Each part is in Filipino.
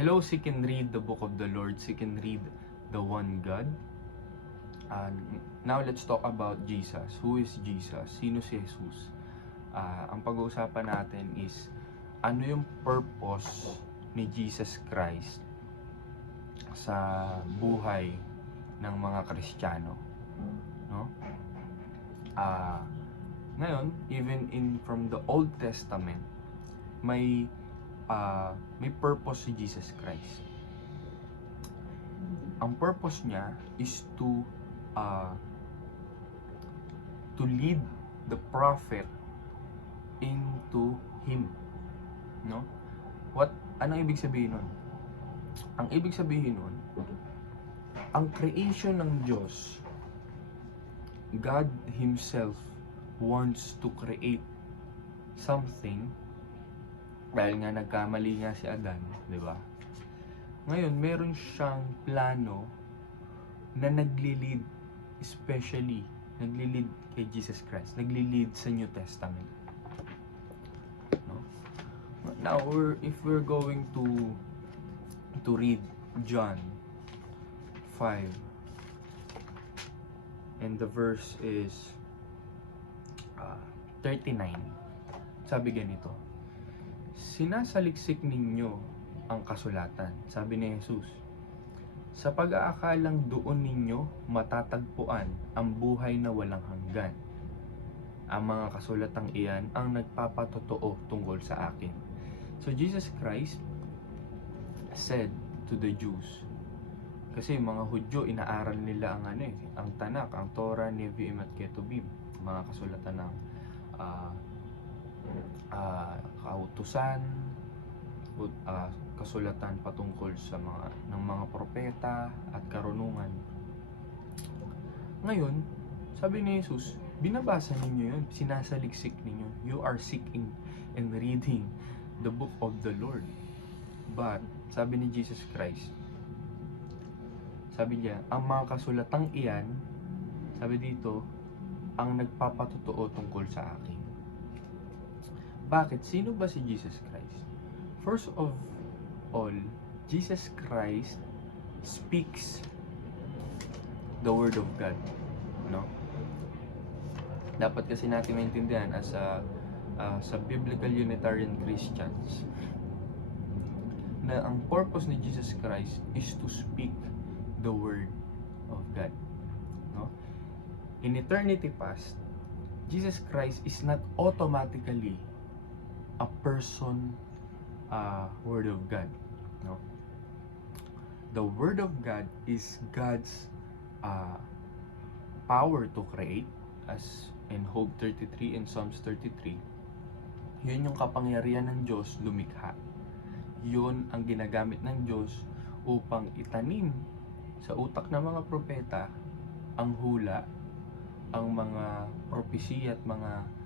Hello, seek and read the book of the Lord, seek and read the one God. Now let's talk about Jesus. Who is Jesus? Sino si Jesus? Ang pag-uusapan natin is ano yung purpose ni Jesus Christ sa buhay ng mga Kristiyano, no? Ngayon, even from the Old Testament, may purpose si Jesus Christ. Ang purpose niya is to lead the prophet into him, no? Anong ibig sabihin nun? Ang ibig sabihin nun, ang creation ng Diyos, God Himself wants to create something dahil nga nagkamali nga si Adan, di ba? Ngayon, meron siyang plano na nagli-lead, especially nagli-lead kay Jesus Christ, nagli-lead sa New Testament. No? Now, if we're going to read John 5, and the verse is 39. Sabi ganito, sinasaliksik ninyo ang kasulatan, sabi ni Jesus, sa pag-aakalang doon ninyo matatagpuan ang buhay na walang hanggan. Ang mga kasulatang iyan ang nagpapatotoo tungkol sa akin. So Jesus Christ said to the Jews, kasi yung mga Hudyo, inaaral nila ang Tanakh, ang Torah, Nevi'im at Ketubim, mga kasulatan ng kautusan, kasulatan patungkol sa mga propeta at karunungan. Ngayon, sabi ni Jesus, binabasa ninyo yun, sinasaliksik ninyo. You are seeking and reading the book of the Lord. But, sabi ni Jesus Christ, sabi niya, ang mga kasulatang iyan, sabi dito, ang nagpapatotoo tungkol sa akin. Bakit? Sino ba si Jesus Christ? First of all, Jesus Christ speaks the Word of God, no? Dapat kasi natin maintindihan as sa Biblical Unitarian Christians na ang purpose ni Jesus Christ is to speak the Word of God, no? In eternity past, Jesus Christ is not automatically a person, Word of God, no? The Word of God is God's power to create, as in Job 33 and Psalms 33. Yun yung kapangyarihan ng Diyos lumikha. Yun ang ginagamit ng Diyos upang itanim sa utak ng mga propeta ang hula, ang mga propesya at mga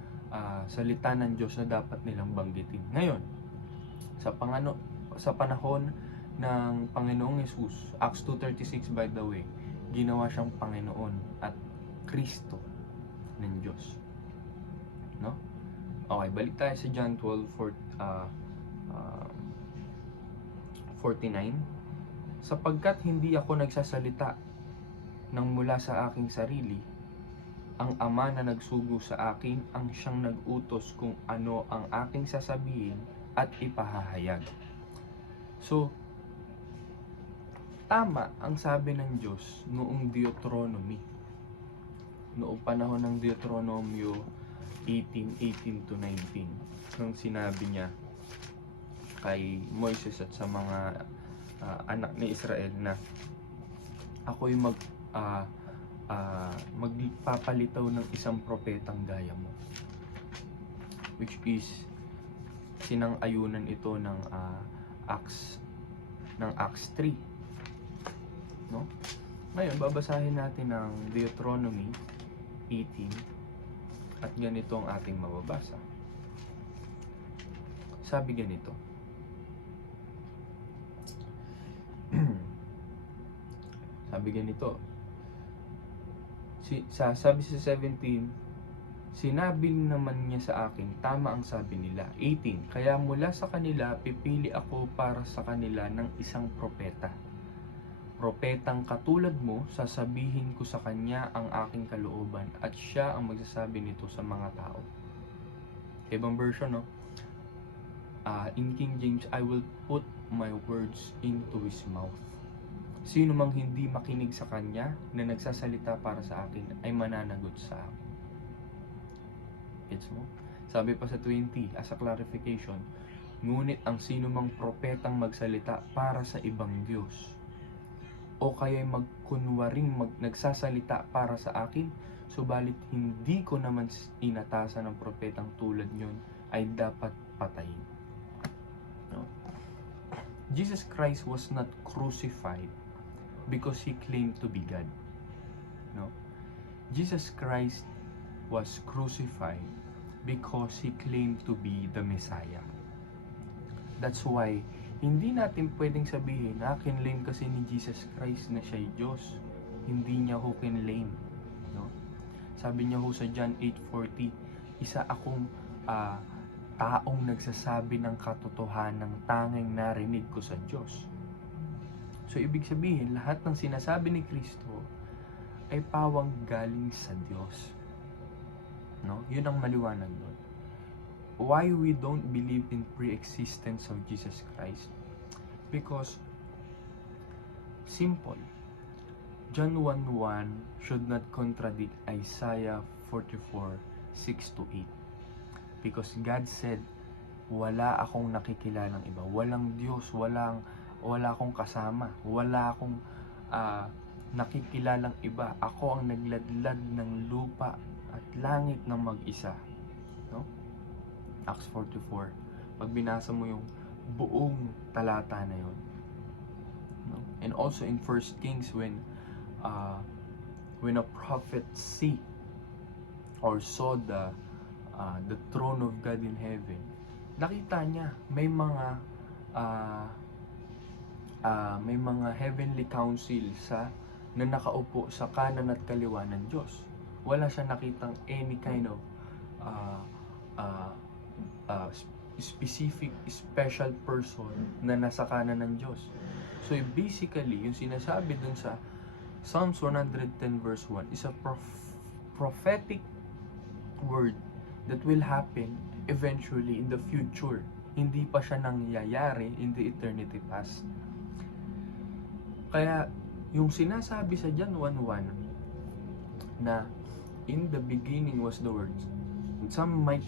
salita ng Diyos na dapat nilang banggitin. Ngayon, sa panahon ng Panginoong Jesus, Acts 2:36 by the way, ginawa siyang Panginoon at Kristo ng Diyos, no? Okay, balik tayo sa John 12:49. Sapagkat hindi ako nagsasalita ng mula sa aking sarili, ang Ama na nagsugo sa akin ang siyang nag-utos kung ano ang aking sasabihin at ipahahayag. So, tama ang sabi ng Diyos noong Deuteronomy. Noong panahon ng Deuteronomyo 18:18-19, nung sinabi niya kay Moises at sa mga anak ni Israel na ako'y magpapalitaw ng isang propetang gaya mo, which is sinang-ayunan ito ng Acts 3, no? Ngayon, babasahin natin ang Deuteronomy 18 at ganito ang ating mababasa. Sabi ganito, sabi sa 17, Sinabi naman niya sa akin, tama ang sabi nila. 18, kaya mula sa kanila, pipili ako para sa kanila ng isang propeta. Propetang katulad mo, sasabihin ko sa kanya ang aking kalooban at siya ang magsasabi nito sa mga tao. Ibang version, no? In King James, I will put my words into his mouth. Sino mang hindi makinig sa kanya na nagsasalita para sa akin ay mananagot sa akin. Gets mo? Sabi pa sa 20, as a clarification, ngunit ang sino mang propetang magsalita para sa ibang Diyos o kaya'y magkunwaring nagsasalita para sa akin, subalit hindi ko naman inatasan ng propetang tulad nyon, ay dapat patayin. No? Jesus Christ was not crucified because he claimed to be God. No? Jesus Christ was crucified because he claimed to be the Messiah. That's why hindi natin pwedeng sabihin na kinlaim kasi ni Jesus Christ na siya'y Diyos. Hindi niya ho kinlaim, no? Sabi niya ho sa John 8:40, isa akong taong nagsasabi ng katotohanan ng tanging narinig ko sa Diyos. So ibig sabihin, lahat ng sinasabi ni Kristo ay pawang galing sa Diyos. No? Yun ang maliwanag doon. Why we don't believe in pre-existence of Jesus Christ? Because, simple, John 1:1 should not contradict Isaiah 44:6-8. Because God said, wala akong nakikilalang iba, walang Diyos, wala akong kasama, wala akong nakikilalang iba. Ako ang nagladlad ng lupa at langit ng mag-isa. No? Acts 44. Pag binasa mo yung buong talata na yun. No? And also in 1 Kings, when a prophet saw the throne of God in heaven, nakita niya may mga heavenly council na nakaupo sa kanan at kaliwa ng Diyos. Wala siya nakitang any kind of specific, special person na nasa kanan ng Diyos. So basically, yung sinasabi dun sa Psalms 110 verse 1 is a prophetic word that will happen eventually in the future. Hindi pa siya nangyayari in the eternity past. Kaya, yung sinasabi sa John 1:1 na in the beginning was the Word, some might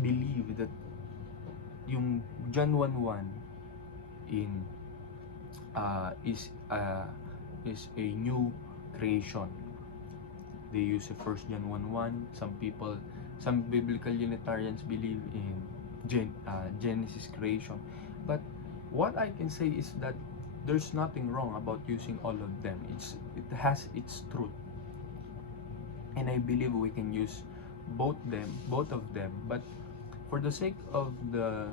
believe that yung John 1:1 is a new creation. They use a 1 John 1:1. Some biblical Unitarians believe in Genesis creation. But what I can say is that there's nothing wrong about using all of them. It has its truth. And I believe we can use both of them. But for the sake of the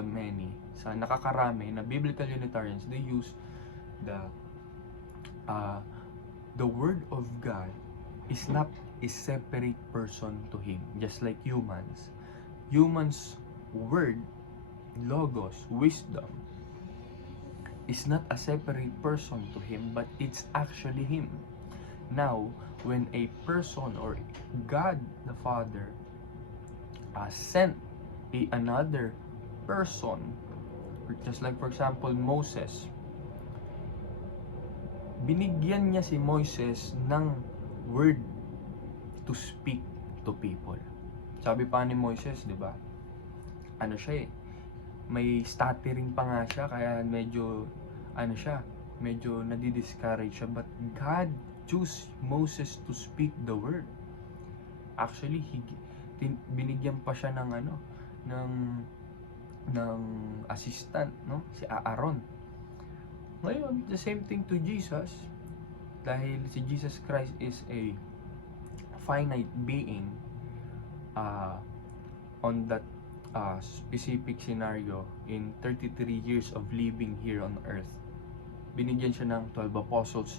many, sa nakakarami na biblical Unitarians, they use the Word of God is not a separate person to Him, just like humans. Humans' word, logos, wisdom, is not a separate person to Him, but it's actually Him. Now, when a person or God the Father sent another person, just like for example Moses, binigyan niya si Moises ng word to speak to people. Sabi pa ni Moises, di ba? Ano siya may stuttering pa nga siya, kaya medyo nadi-discourage siya. But God chose Moses to speak the word. Actually, binigyan pa siya ng assistant, no? Si Aaron. Ngayon, the same thing to Jesus, dahil si Jesus Christ is a finite being on that specific scenario in 33 years of living here on earth. Binigyan siya ng 12 apostles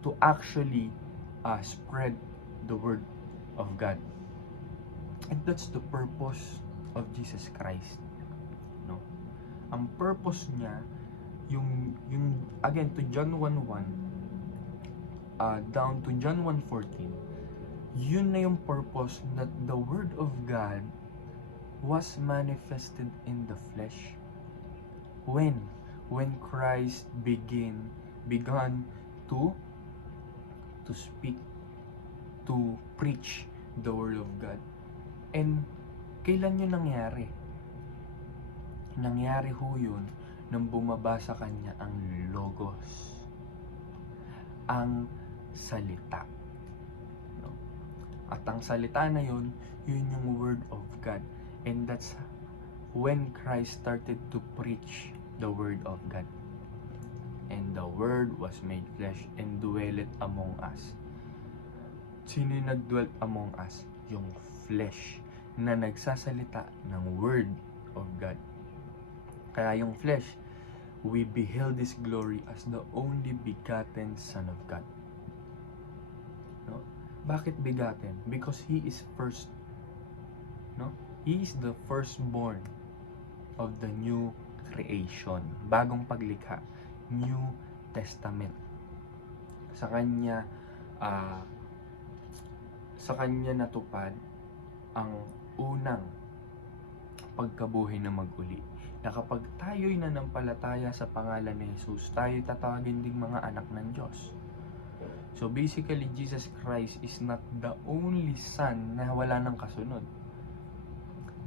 to actually spread the word of God. And that's the purpose of Jesus Christ. No? Ang purpose niya, yung again, to John 1:1, down to John 1:14, yun na yung purpose, that the Word of God was manifested in the flesh. When Christ began to speak, to preach the Word of God. And kailan yun nangyari? Nangyari ho yun nang bumaba sa kanya ang Logos, ang salita. No? At ang salita na yun, yun yung Word of God. And that's when Christ started to preach the Word of God. And the Word was made flesh and dwelleth among us. Sino yung nagdwelt among us? Yung flesh na nagsasalita ng Word of God. Kaya yung flesh, we beheld His glory as the only begotten Son of God. No? Bakit begotten? Because He is first. No? He is the firstborn of the new creation. Bagong paglikha. New Testament. Sa Kanya natupad ang unang pagkabuhay na maguli. Na kapag tayo'y nanampalataya sa pangalan ni Jesus, tayo'y tatawagin ding mga anak ng Diyos. So basically, Jesus Christ is not the only Son na wala ng kasunod.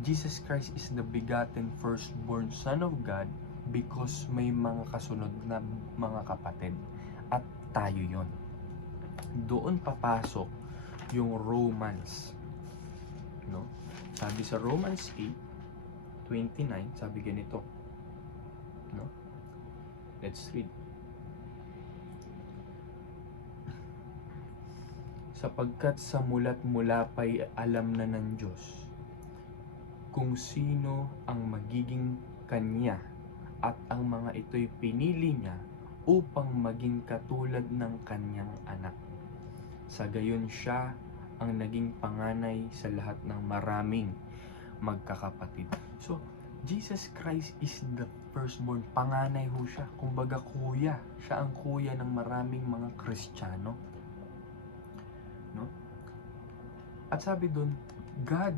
Jesus Christ is the begotten firstborn Son of God because may mga kasunod na mga kapatid. At tayo yon. Doon papasok yung Romans. No? Sabi sa Romans 8:29, sabi ganito. No? Let's read. Sapagkat sa mula't mula pa'y alam na ng Diyos kung sino ang magiging Kanya at ang mga ito'y pinili niya upang maging katulad ng Kanyang anak. Sa gayon siya ang naging panganay sa lahat ng maraming magkakapatid. So, Jesus Christ is the firstborn. Panganay ho siya. Kumbaga kuya. Siya ang kuya ng maraming mga Kristiyano. No? At sabi doon, God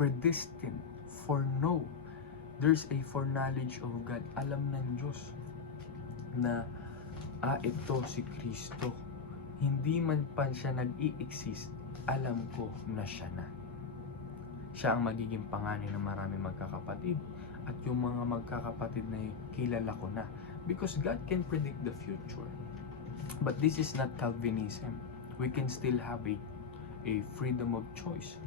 predestined, foreknow. There's a foreknowledge of God. Alam ng Diyos na ito si Kristo. Hindi man pa siya nag-i-exist, alam ko na siya na. Siya ang magiging panganay ng maraming magkakapatid. At yung mga magkakapatid na kilala ko na. Because God can predict the future. But this is not Calvinism. We can still have a freedom of choice.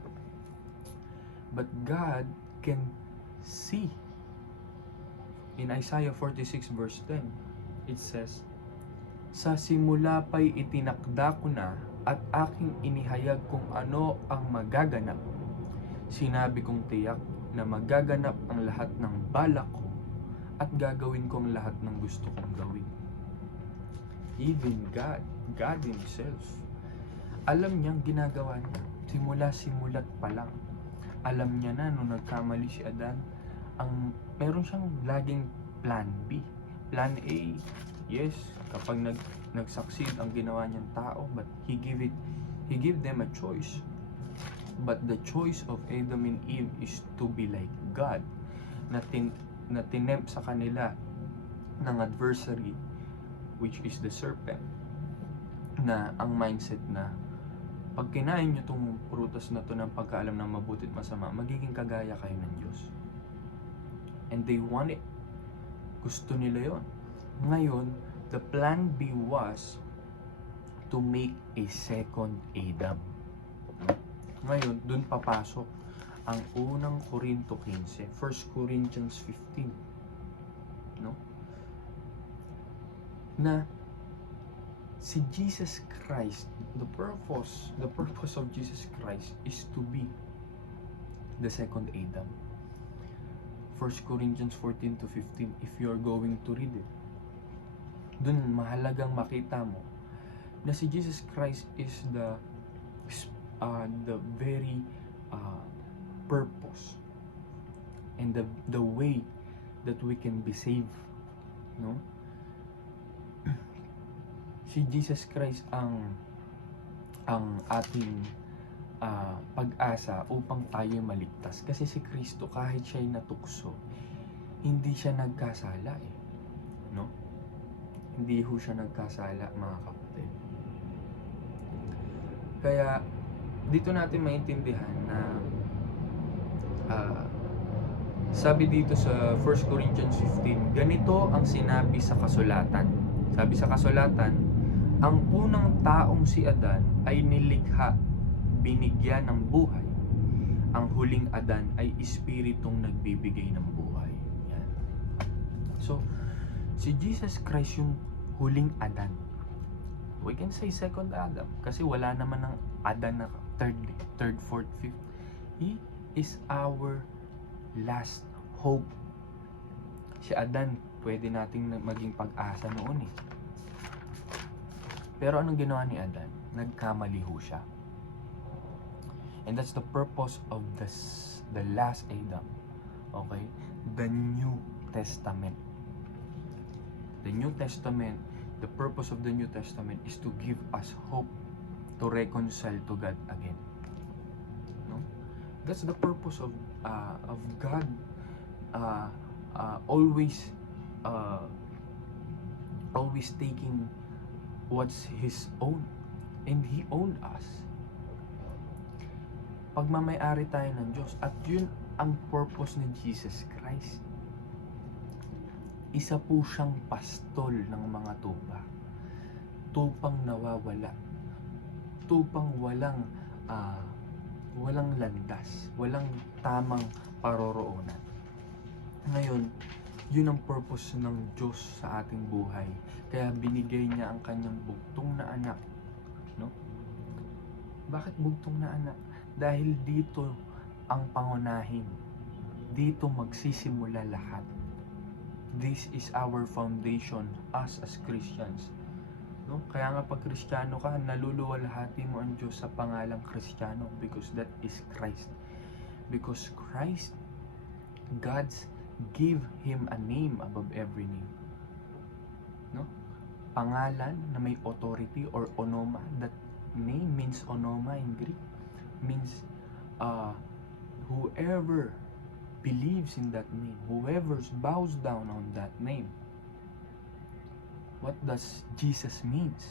But God can see. In Isaiah 46 verse 10, it says, sa simula pa'y itinakda ko na at aking inihayag kung ano ang magaganap. Sinabi kong tiyak na magaganap ang lahat ng balak ko at gagawin ko ang lahat ng gusto kong gawin. Even God Himself, alam niyang ginagawa niya. Simula-simulat pa lang. Alam niya na nung nagkamali si Adan, meron siyang laging plan B. Plan A, yes, kapag nag-succeed ang ginawa niyang tao, but He gave them a choice. But the choice of Adam and Eve is to be like God, na tinempt sa kanila ng adversary, which is the serpent, na ang mindset na pag kinain nyo itong prutas na to ng pagkaalam ng mabuti at masama, magiging kagaya kayo ng Diyos. And they want it. Gusto nila yon. Ngayon, the plan B was to make a second Adam. Ngayon, dun papasok ang unang Korinto 15, 1 Corinthians 15. No? Na si Jesus Christ, the purpose of Jesus Christ is to be the second Adam. 1 Corinthians 14 to 15, if you are going to read it. Dun mahalagang makita mo na si Jesus Christ is the the very uh, purpose and the way that we can be saved, no? Si Jesus Christ ang ating pag-asa upang tayo maligtas, kasi si Kristo kahit siya'y natukso, hindi siya nagkasala no? Hindi ho siya nagkasala, mga kapatid. Kaya dito natin maintindihan na sabi dito sa 1 Corinthians 15, ganito ang sinabi sa kasulatan. Sabi sa kasulatan, ang unang taong si Adan ay nilikha, binigyan ng buhay. Ang huling Adan ay espiritong nagbibigay ng buhay. Yan. So, si Jesus Christ yung huling Adan. We can say second Adam kasi wala naman ng Adan na third, fourth, fifth. He is our last hope. Si Adan, pwede nating maging pag-asa noon Pero anong ginawa ni Adan? Nagkamali ho siya. And that's the purpose of the last Adam. Okay? The New Testament. The New Testament, the purpose of the New Testament is to give us hope to reconcile to God again. No? That's the purpose of God always taking what's His own, and He owned us. Pagmamay-ari tayo ng Diyos, at yun ang purpose ni Jesus Christ. Isa po siyang pastol ng mga tupa. Tupang nawawala. Tupang walang landas, walang tamang paroroonan. Ngayon, yun ang purpose ng Diyos sa ating buhay. Kaya binigay niya ang kanyang bugtong na anak, no? Bakit bugtong na anak? Dahil dito ang pangunahin. Dito magsisimula lahat. This is our foundation as Christians. No? Kaya nga pag Kristiyano ka, naluluwalhati mo ang Diyos sa pangalang Kristiyano, because that is Christ. Because Christ, God's give Him a name above every name. No? Pangalan na may authority or onoma. That name means onoma in Greek. Means whoever believes in that name, whoever bows down on that name. What does Jesus means?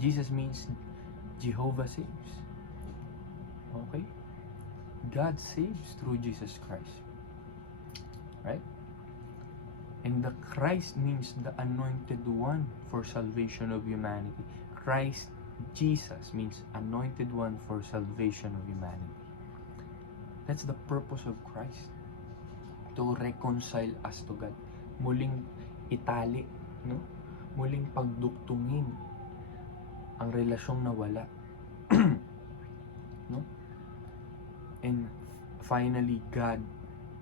Jesus means Jehovah saves. Okay? God saves through Jesus Christ. Right? And the Christ means the anointed one for salvation of humanity. Christ Jesus means anointed one for salvation of humanity. That's the purpose of Christ. To reconcile us to God. Muling itali, no? Muling pagduktungin ang relasyong nawala. No? And finally, God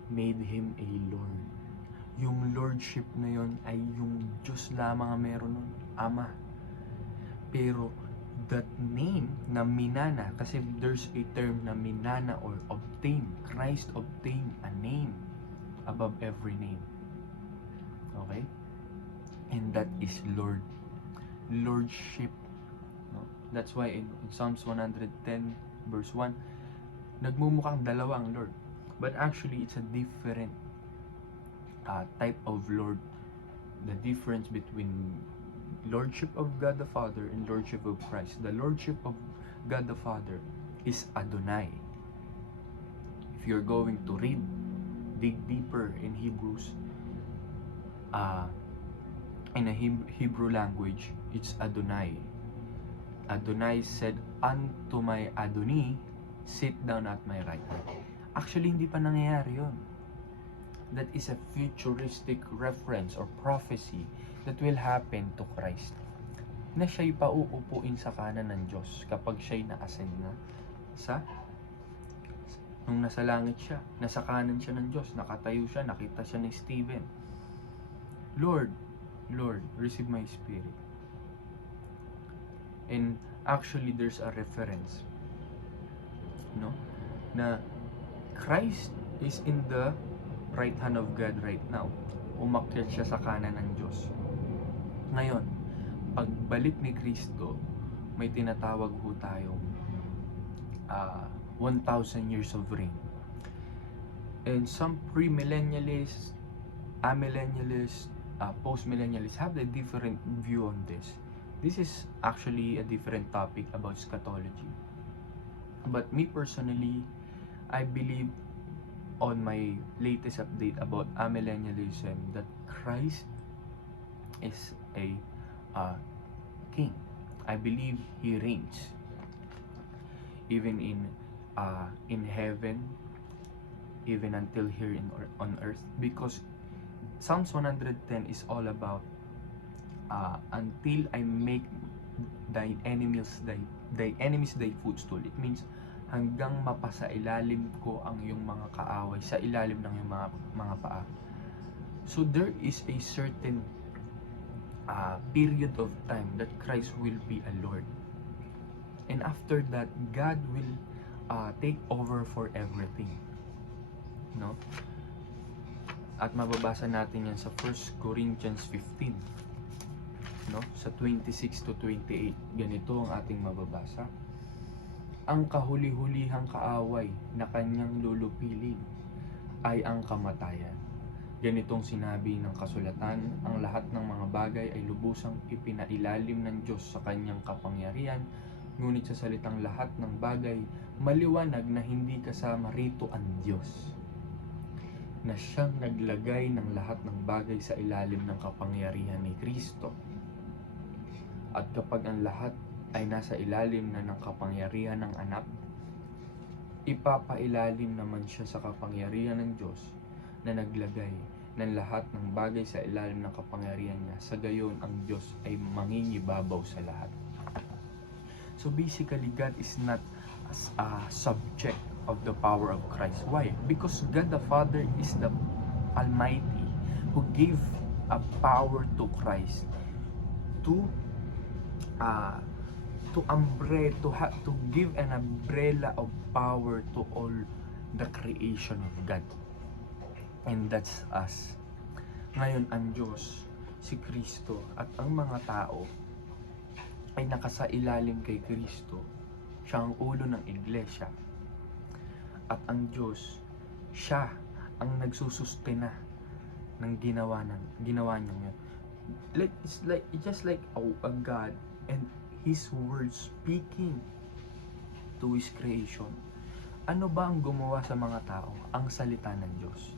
made Him a Lord. Yung Lordship na yon ay yung Diyos lamang ang meron nun, Ama. Pero that name na minana, kasi there's a term na minana or obtain. Christ obtained a name above every name. Okay? And that is Lord. Lordship. No? That's why in Psalms 110 verse 1, nagmumukhang dalawa ang Lord. But actually, it's a different type of Lord. The difference between Lordship of God the Father and Lordship of Christ. The Lordship of God the Father is Adonai. If you're going to dig deeper in Hebrews, in a Hebrew language, it's Adonai. Adonai said, unto my Adoni, sit down at my right hand. Actually, hindi pa nangyayari yun. That is a futuristic reference or prophecy that will happen to Christ. Na siya'y pauupuin sa kanan ng Diyos kapag siya'y na-ascend na nung nasa langit siya, nasa kanan siya ng Diyos, nakatayo siya, nakita siya ni Stephen. Lord, Lord, receive my spirit. And actually, there's a reference no? Na Christ is in the right hand of God right now. Umakyat siya sa kanan ng Diyos. Ngayon, pagbalik ni Kristo, may tinatawag ho tayong 1,000 years of reign. And some premillennialists, amillennialists, postmillennialists have a different view on this. This is actually a different topic about eschatology. But me personally, I believe on my latest update about amillennialism that Christ is a king. I believe he reigns even in heaven, even until here on earth, because Psalms 110 is all about until I make thy enemies thy footstool. It means hanggang mapasa ilalim ko ang iyong mga kaaway sa ilalim ng iyong mga paa. So there is a certain period of time that Christ will be a Lord, and after that God will take over for everything, no? At mababasa natin yan sa 1 Corinthians 15, no? Sa 26 to 28, ganito ang ating mababasa. Ang kahuli-hulihang kaaway na kanyang lulupiling ay ang kamatayan. Ganitong sinabi ng kasulatan, ang lahat ng mga bagay ay lubusang ipinailalim ng Diyos sa kanyang kapangyarihan, ngunit sa salitang lahat ng bagay, maliwanag na hindi kasama rito ang Diyos, na siyang naglagay ng lahat ng bagay sa ilalim ng kapangyarihan ni Kristo. At kapag ang lahat ay nasa ilalim na ng kapangyarihan ng anak, ipapailalim naman siya sa kapangyarihan ng Diyos na naglagay ng lahat ng bagay sa ilalim ng kapangyarihan niya. Sa gayon, ang Diyos ay mangingibabaw sa lahat. So basically, God is not a subject of the power of Christ. Why? Because God the Father is the Almighty who gave a power to Christ to give an umbrella of power to all the creation of God. And that's us. Ngayon, ang Diyos, si Kristo, at ang mga tao ay nakasailalim kay Kristo. Siya ang ulo ng iglesia. At ang Diyos, siya ang nagsusustena ng ginawa niya yun. It's just like a God and His word speaking to His creation. Ano ba ang gumawa sa mga tao? Ang salita ng Diyos.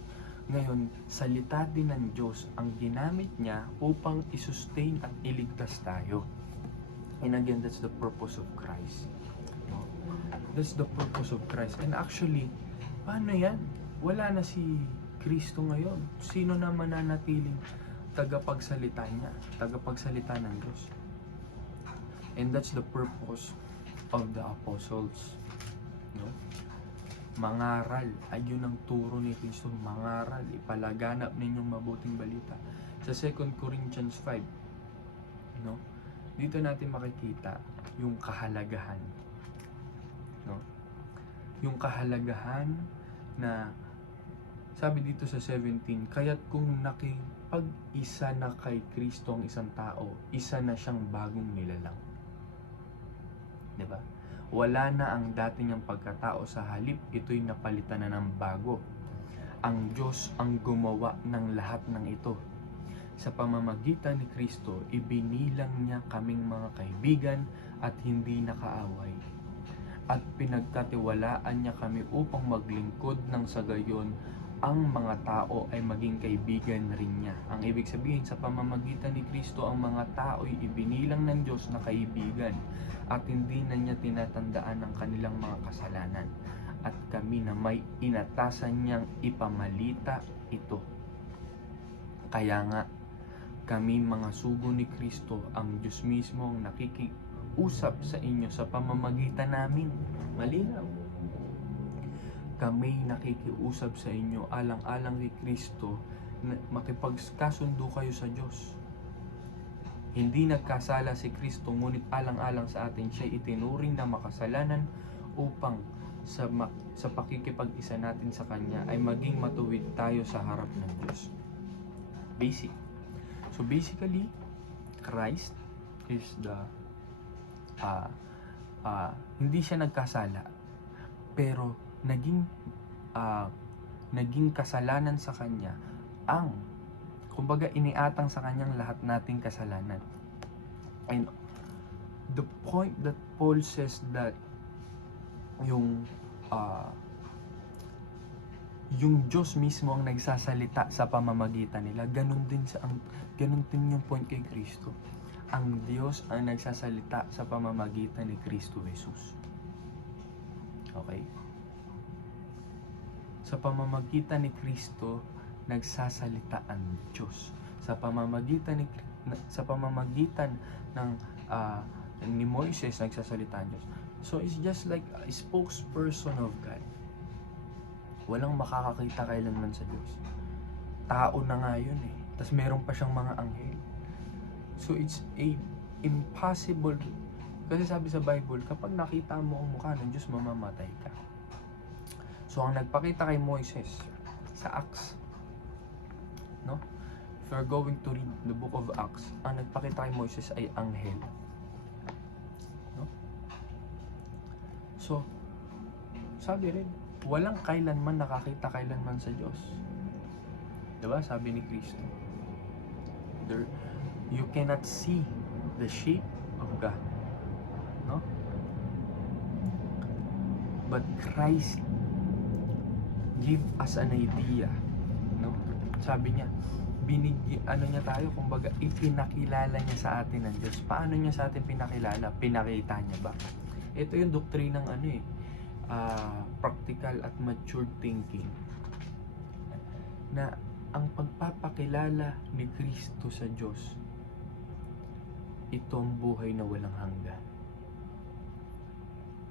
Ngayon, salita din ng Diyos ang ginamit niya upang isustain at iligtas tayo. And again, that's the purpose of Christ. That's the purpose of Christ. And actually, paano yan? Wala na si Kristo ngayon. Sino na mananatiling tagapagsalita niya? Tagapagsalita ng Diyos. And that's the purpose of the apostles. No? Mangaral. Ayun ang turo ni Kristo. Mangaral. Ipalaganap ninyong mabuting balita. Sa 2 Corinthians 5, no? Dito natin makikita yung kahalagahan. No? Yung kahalagahan na sabi dito sa 17, kaya't kung nakipag-isa na kay Kristo ang isang tao, isa na siyang bagong nilalang. Diba? Wala na ang dati niyang pagkatao, sa halip ito'y napalitan na ng bago. Ang Diyos ang gumawa ng lahat ng ito. Sa pamamagitan ni Kristo, ibinilang niya kaming mga kaibigan at hindi nakaaway. At pinagkatiwalaan niya kami upang maglingkod ng sa gayon ang mga tao ay maging kaibigan rin niya. Ang ibig sabihin, sa pamamagitan ni Kristo, ang mga tao ay ibinilang ng Diyos na kaibigan at hindi na niya tinatandaan ang kanilang mga kasalanan. At kami na may inatasan niyang ipamalita ito. Kaya nga, kami mga sugo ni Kristo, ang Diyos mismo ang nakikiusap sa inyo sa pamamagitan namin. Malinaw. Kami nakikiusap sa inyo alang-alang kay Kristo na makipagkasundo kayo sa Diyos. Hindi nagkasala si Kristo, ngunit alang-alang sa atin siya itinuring na makasalanan upang sa pakikipag-isa natin sa Kanya ay maging matuwid tayo sa harap ng Diyos. Basic. So basically, Christ is the hindi siya nagkasala, pero naging kasalanan sa Kanya ang, kumbaga, iniatang sa Kanyang lahat nating kasalanan. And the point that Paul says that yung Diyos mismo ang nagsasalita sa pamamagitan nila, ganun din yung point kay Kristo. Ang Diyos ang nagsasalita sa pamamagitan ni Kristo Jesus. Okay? Sa pamamagitan ni Kristo, nagsasalita ang Diyos. Sa pamamagitan ng ni Moises, nagsasalita ang Diyos. So it's just like a spokesperson of God. Walang makakakita kailanman sa Diyos. Tao na nga yun eh. Tapos meron pa siyang mga anghel. So it's impossible. Kasi sabi sa Bible, kapag nakita mo ang mukha ng Diyos, mamamatay ka. So ang nagpakita kay Moises sa Acts, no? If you're going to read the book of Acts, ang nagpakita kay Moises ay anghel. No? So, sabi rin, walang kailanman nakakita kailanman sa Diyos. Diba? Sabi ni Kristo, you cannot see the shape of God. No? But Christ give us an idea. No? Sabi niya, niya tayo, kumbaga, ipinakilala niya sa atin ng Diyos. Paano niya sa atin pinakilala? Pinakita niya ba? Ito yung doktrinang practical at matured thinking, na ang pagpapakilala ni Kristo sa Diyos, ito ang buhay na walang hanggan.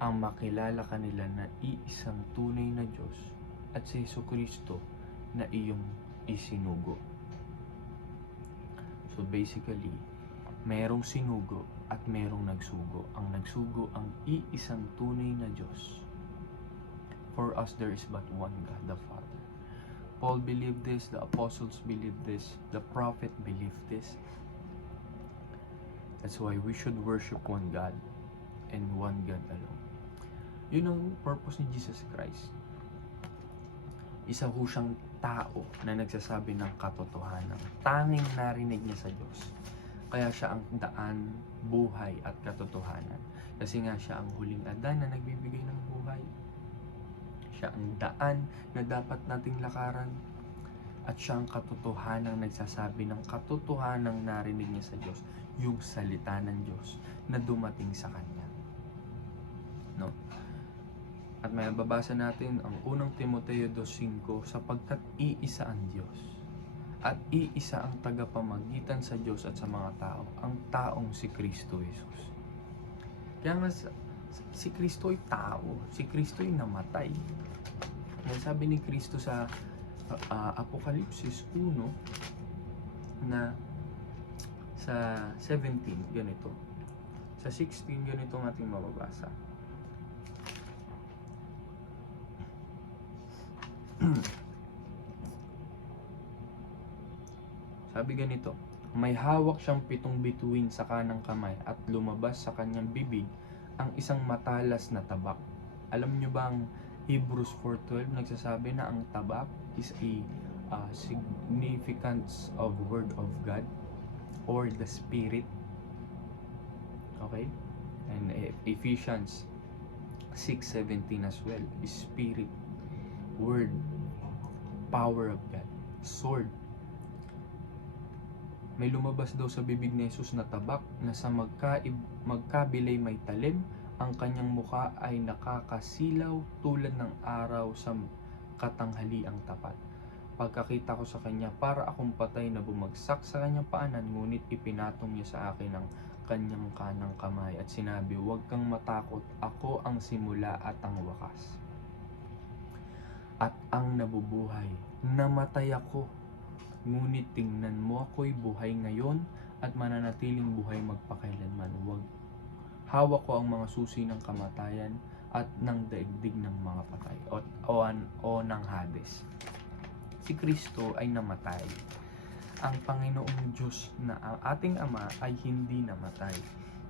Ang makilala kanila na iisang tunay na Diyos at si Jesucristo na iyong isinugo. So basically, merong sinugo at merong nagsugo. Ang nagsugo ang iisang tunay na Diyos. For us, there is but one God, the Father. Paul believed this, the apostles believed this, the prophet believed this. That's why we should worship one God and one God alone. Yun ang purpose ni Jesus Christ. Isa ho siyang tao na nagsasabi ng katotohanan. Tanging narinig niya sa Diyos. Kaya siya ang daan, buhay at katotohanan. Kasi nga siya ang huling Adan na nagbibigay ng buhay. Siya ang daan na dapat nating lakaran. At siya ang katotohanan nagsasabi ng katotohanan narinig niya sa Diyos. Yung salita ng Diyos na dumating sa Kanya. No? At may babasa natin ang unang Timoteo 2:5, sapagkat iisa ang Diyos at iisa ang tagapamagitan sa Diyos at sa mga tao, ang taong si Kristo Jesus. Kaya nga si Kristo ay tao, si Kristo ay namatay. Yan sabi ni Kristo sa Apokalipsis 1 na sa 17 ganito, sa 16 ganito ang ating mababasa. Sabi ganito, may hawak siyang 7 bituin sa kanang kamay at lumabas sa kanyang bibig ang isang matalas na tabak. Alam nyo ba ang Hebrews 4:12 nagsasabi na ang tabak is a significance of Word of God or the Spirit. Okay? And Ephesians 6:17 as well is Spirit, Word, power of God, sword. May lumabas daw sa bibig ni Jesus na tabak na sa magkabilay may talim, ang kanyang mukha ay nakakasilaw tulad ng araw sa katanghaliang tapat. Pagkakita ko sa kanya, para akong patay na bumagsak sa kanyang paanan, ngunit ipinatong niya sa akin ang kanyang kanang kamay at sinabi, huwag kang matakot, ako ang simula at ang wakas. At ang nabubuhay, namatay ako, ngunit tingnan mo, ako'y buhay ngayon at mananatiling buhay magpakailanman. Hawak ko ang mga susi ng kamatayan at ng daigdig ng mga patay o ng Hades. Si Kristo ay namatay. Ang Panginoong Diyos na ang ating Ama ay hindi namatay.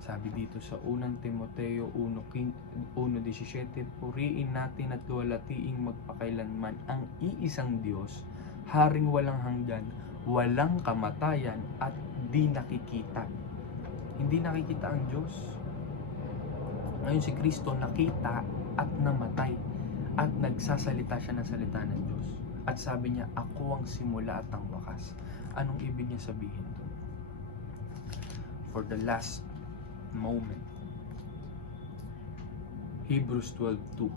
Sabi dito sa unang Timoteo 1:17, puriin natin at luwalhatiing magpakailanman ang iisang Diyos, Haring walang hanggan, walang kamatayan at di nakikita. Hindi nakikita ang Diyos. Ngayon si Kristo nakita at namatay at nagsasalita siya ng salita ng Diyos. At sabi niya, ako ang simula at ang wakas. Anong ibig niya sabihin doon? For the last moment, Hebrews 12:2,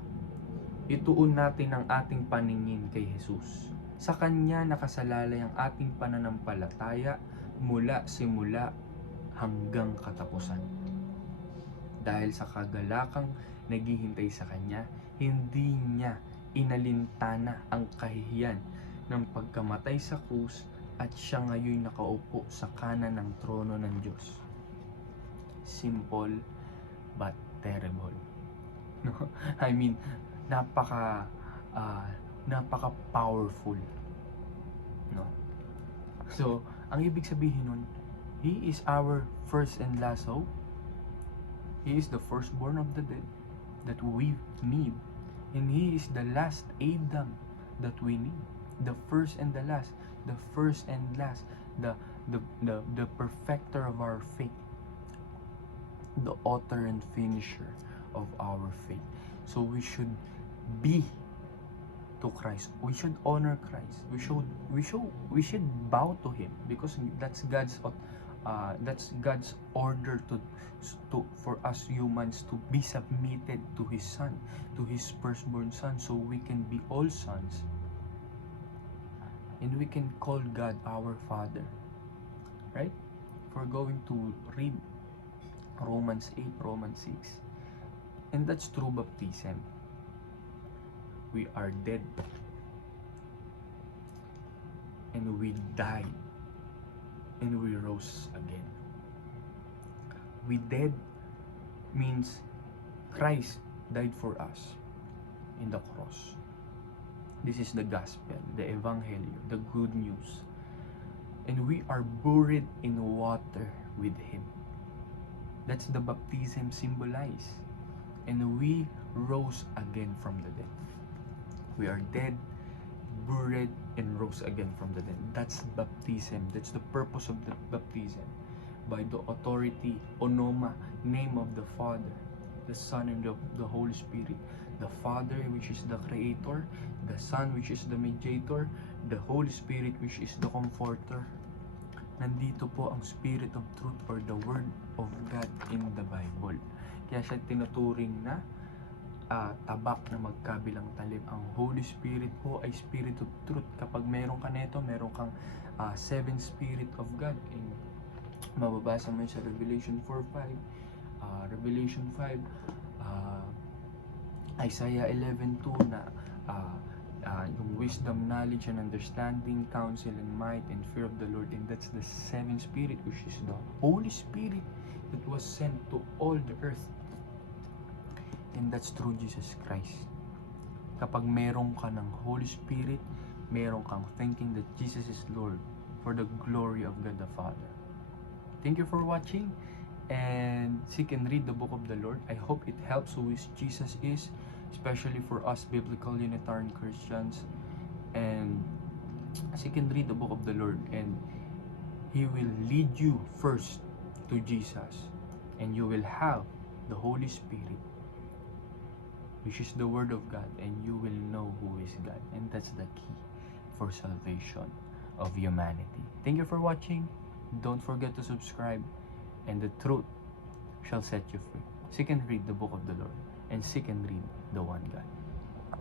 ituon natin ang ating paningin kay Jesus. Sa Kanya nakasalalay ang ating pananampalataya mula simula hanggang katapusan. Dahil sa kagalakang naghihintay sa Kanya, hindi niya inalintana ang kahihiyan ng pagkamatay sa krus at siya ngayon nakaupo sa kanan ng trono ng Diyos. Simple but terrible. No? I mean, napaka powerful. No? So, ang ibig sabihin nun, He is our first and last hope. He is the firstborn of the dead that we need. And He is the last Adam that we need. The first and the last. The first and last. The perfecter of our faith. The author and finisher of our faith. So we should be to Christ. We should honor Christ. We should bow to Him because that's God's order to for us humans to be submitted to His Son, to His firstborn Son, so we can be all sons. And we can call God our Father. Right? If we're going to read Romans 8, Romans 6. And that's true baptism. We are dead. And we died. And we rose again. We dead means Christ died for us in the cross. This is the gospel, the evangelium, the good news. And we are buried in water with Him. That's the baptism symbolized. And we rose again from the dead. We are dead, buried, and rose again from the dead. That's baptism. That's the purpose of the baptism. By the authority, onoma, name of the Father, the Son, and the Holy Spirit. The Father, which is the Creator, the Son, which is the Mediator, the Holy Spirit, which is the Comforter. Nandito po ang Spirit of Truth or the Word of God in the Bible. Kaya siya tinuturing na tabak na magkabilang talim. Ang Holy Spirit po ay Spirit of Truth. Kapag meron ka neto, meron kang seven Spirit of God. And mababasa mo yun sa Revelation 4:5, Revelation 5, Isaiah 11:2 na yung wisdom, knowledge, and understanding, counsel, and might, and fear of the Lord. And that's the seven Spirit, which is the Holy Spirit that was sent to all the earth. And that's through Jesus Christ. Kapag meron ka ng Holy Spirit, meron kang thinking that Jesus is Lord for the glory of God the Father. Thank you for watching, and seek and read the book of the Lord. I hope it helps who is Jesus is, especially for us biblical Unitarian Christians. And seek and read the book of the Lord, and He will lead you first to Jesus, and you will have the Holy Spirit, which is the Word of God, and you will know who is God. And that's the key for salvation of humanity. Thank you for watching. Don't forget to subscribe, and the truth shall set you free. Seek and read the book of the Lord, and seek and read the one God.